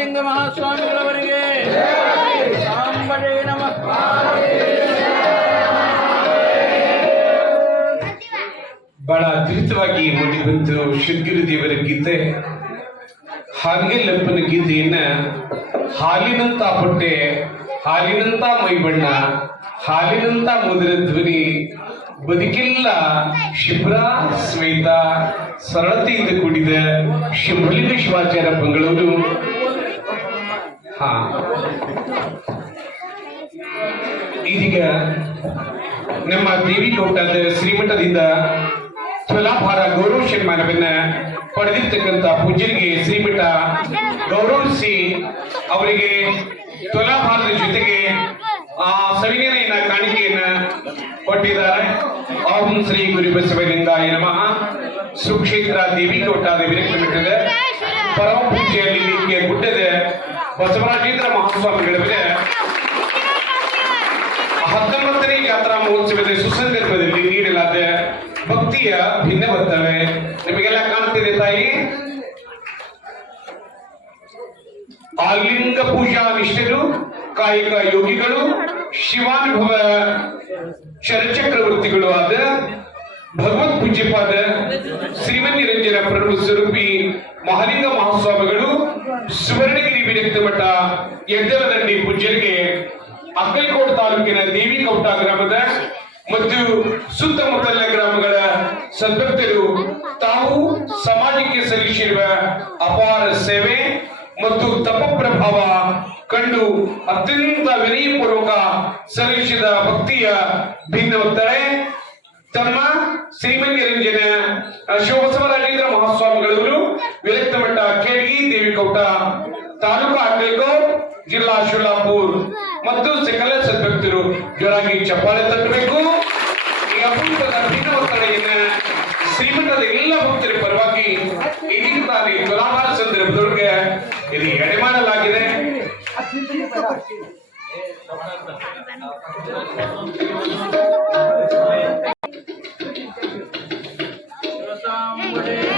ಮಾಲಿಂಗ ಮಹಾಸ್ವಾಮಿಗಳವರಿಗೆ ಸಾಂಬರೇ ನಮಃ. ಬಹಳ ಅದ್ಭುತವಾಗಿ ಮೂಡಿ ಬಂತು. ಶಿವಗಿರಿ ದೇವರ ಗೀತೆ ಹಾಗೆಲ್ಲಪ್ಪನ ಗೀತೆಯನ್ನ ಹಾಲಿನಂತ ಹೊಟ್ಟೆ ಹಾಲಿನಂತ ಮೈಬಣ್ಣ, ಹಾಲಿನಂತ ಮಧುರ ಧ್ವನಿ, ಬದುಕಿಲ್ಲ ಶಿಬ್ರ ಶ್ವೇತ, ಸರಳತೆಯಿಂದ ಕೂಡಿದ ಶಿವಲಿಂಗ ಶಿವಾಚಾರ್ಯ ಬೆಂಗಳೂರು. ಹಾ. ಇದೀಗ ನಮ್ಮ ದೇವಿ ಕೋಟದ ಶ್ರೀಮಠದಿಂದ ತುಲಾಭಾರ ಗೌರವ ಸನ್ಮಾನವನ್ನ ಪಡೆದಿರ್ತಕ್ಕಂಥ ಪೂಜ್ಯರಿಗೆ ಶ್ರೀಮಠ ಗೌರವಿಸಿ ಅವರಿಗೆ ತುಲಾಭಾರದ ಜೊತೆಗೆ ಆ ಸವಿನಯನ ಕಾಣಿಕೆಯನ್ನ ಕೊಟ್ಟಿದ್ದಾರೆ. ಓಂ ಶ್ರೀ ಗುರು ಬಸವಲಿಂಗಾಯ ನಮಃ. ಸುಕ್ಷೇತ್ರ ದೇವಿ ಕೋಟಾದ ವಿರಕ್ತ ಮಠದ ಪರಮ ಪೂಜೆಯಲ್ಲಿ ಗುಡ್ಡದ ಬಸವರಾಜೇಂದ್ರ ಮಹಾಸ್ವಾಮಿಗಳಿಗೆ ಹತ್ತೊಂಬತ್ತನೇ ಯಾತ್ರಾ ಮಹೋತ್ಸವದ ಸುಸಂದರ್ಭದಲ್ಲಿ ನೀಡಲಾದ ಭಕ್ತಿಯ ಭಿನ್ನ ಬರ್ತವೆ. ನಿಮಗೆಲ್ಲ ಕಾಣ್ತಿದೆ ತಾಯಿ? ಆಲಿಂಗ ಪೂಜಾ ನಿಷ್ಠರು ಕಾಯಿಕ ಯೋಗಿಗಳು, ಶಿವಾನುಭವ ಚರಚಕ್ರವರ್ತಿಗಳು ಆದ ಭಗವತ್ ಪೂಜ್ಯಪಾದ ಶ್ರೀಮನ್ನಿರಂಜನ ಪ್ರಭು ಸ್ವರೂಪಿ ಮಹಾಲಿಂಗ ಮಹಾಸ್ವಾಮಿಗಳು ಸುವರ್ಣಗಿರಿ ವಿರಕ್ತ ಮಠ ಎದ್ದಲದಂಡಿ ಪೂಜ್ಯರಿಗೆ ಅಕ್ಕಲಕೋಟ ತಾಲೂಕಿನ ದೇವಿಕೌಟ ಗ್ರಾಮದ ಮತ್ತು ಸುತ್ತಮುತ್ತಲಿನ ಗ್ರಾಮಗಳ ಸದ್ಭಕ್ತರು ತಾವು ಸಮಾಜಕ್ಕೆ ಸಲ್ಲಿಸಿರುವ ಅಪಾರ ಸೇವೆ ಮತ್ತು ತಪ ಪ್ರಭಾವ ಕಂಡು ಅತ್ಯಂತ ವಿನಯಪೂರ್ವಕ ಸಲ್ಲಿಸಿದ ಭಕ್ತಿಯ ಭಿನ್ನವತ್ತರೆ ಶಿವಬಸವರಾಜೇಂದ್ರ ಮಹಾಸ್ವಾಮಿಗಳವರು ವಿರಕ್ತ ಮಠ ಕೇಳ್ಗಿ ದೇವಿಕೌಟ ತಾಲೂಕು ಆಗ್ಬೇಕು ಜಿಲ್ಲಾ ಶಿವಲಾಪುರ್ ಮತ್ತು ಸಕಲ ಸದ್ಭಕ್ತರು ಜೋರಾಗಿ ಚಪ್ಪಾಳೆ ತಟ್ಟಬೇಕು. ಈ ಅಪರೂಪದ ಭಿನ್ನವತ್ತರೆಯನ್ನ ಶ್ರೀಮಠದ ಎಲ್ಲ ಭಕ್ತರ ಪರವಾಗಿ ಇದೀಗ ತಾನೇ ತುಲಾಭಾರ ಸಂದರ್ಭದೊಳಗೆ ಇದು ಎಡೆ ಮಾಡಲಾಗಿದೆ. Amen.